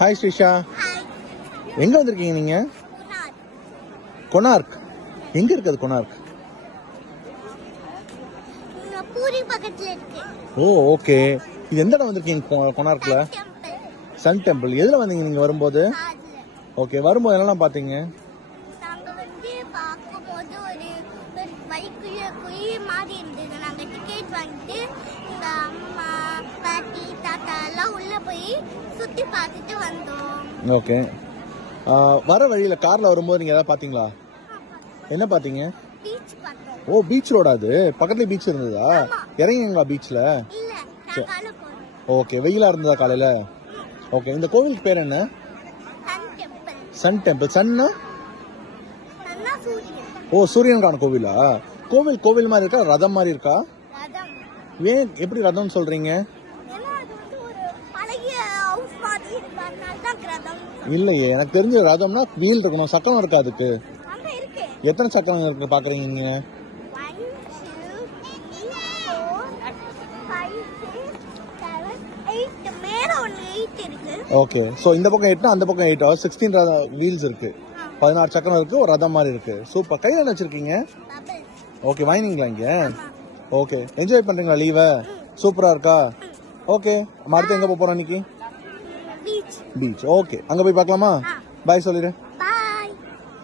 Hi Srisha. எங்க வந்திருக்கீங்க நீங்க? கொனார்க். எங்க இருக்குது கொனார்க்? பூரி பக்கத்துல இருக்கு. ஓ ஓகே. இது எந்த இடம் வந்திருக்கீங்க கொனார்க்ல? Sun temple. எதுல வந்தீங்க நீங்க வரும்போது? ஓகே, வரும்போது என்னெல்லாம் பாத்தீங்க? நாங்க பாக்கும்போது ஒரு குயி மாதிரி இருந்தது. நாங்க டிக்கெட் வாங்கிட்டு எங்க அம்மா பாட்டி தாத்தா எல்லாம் உள்ள போய் சுத்தி பார்த்துட்டு வந்தோம். ஓகே. வர வழியில கார்ல வரும்போது நீங்க ஏதாவது பாத்தீங்களா? என்ன பாத்தீங்க? பீச் பார்த்தோம். ஓ, பீச் ரோடா அது? பக்கத்துல பீச் இருந்ததா? இறங்கிங்களா பீச்ல? இல்ல, நான் காலைல போறோம். ஓகே, வெயிலா இருந்ததா காலையில? ஓகே, இந்த கோவிலுக்கு பேர் என்ன? Sun temple. Sun temple. சன்னா சூரியன். ஓ, சூரியனுக்கான கோவிலா? கோவில் மாதிரி இருக்கா, ரதம் மாதிரி இருக்கா? ரதம். ஏன் எப்படி ரதம்னு சொல்றீங்க? ஏன்னா அது ஒரு பழைய ஹவுஸ் மாதிரி இருக்கறனால தான் ரதம். இல்லையே, எனக்கு தெரிஞ்ச ரதம்னா வீல் இருக்கணும், சக்கரம் இருக்கா அதுக்கு? அங்க இருக்கு. எத்தனை சக்கரம் இருக்கு பாக்குறீங்க நீங்க? 1 2 3 4 5 6 7 8 மேல ஒன்னு 8 இருக்கு. ஓகே, சோ இந்த பக்கம் 8 அந்த பக்கம் 8 16 வீல்ஸ் இருக்கு. 16 சக்கரம் இருக்கு, ஒரு ரதம் மாதிரி இருக்கு. சூப்பர். கையில என்ன வச்சிருக்கீங்க? பபிள். ஓகே, வாங்கினீங்களா இங்க? ஓகே, என்ஜாய் பண்றீங்களா லீவை? சூப்பரா இருக்கா? ஓகே, நம்ம அடுத்து எங்க போறோம் இன்னைக்கு? பீச். பீச். ஓகே, அங்க போய் பார்க்கலாமா? பாய் சொல்லிடு.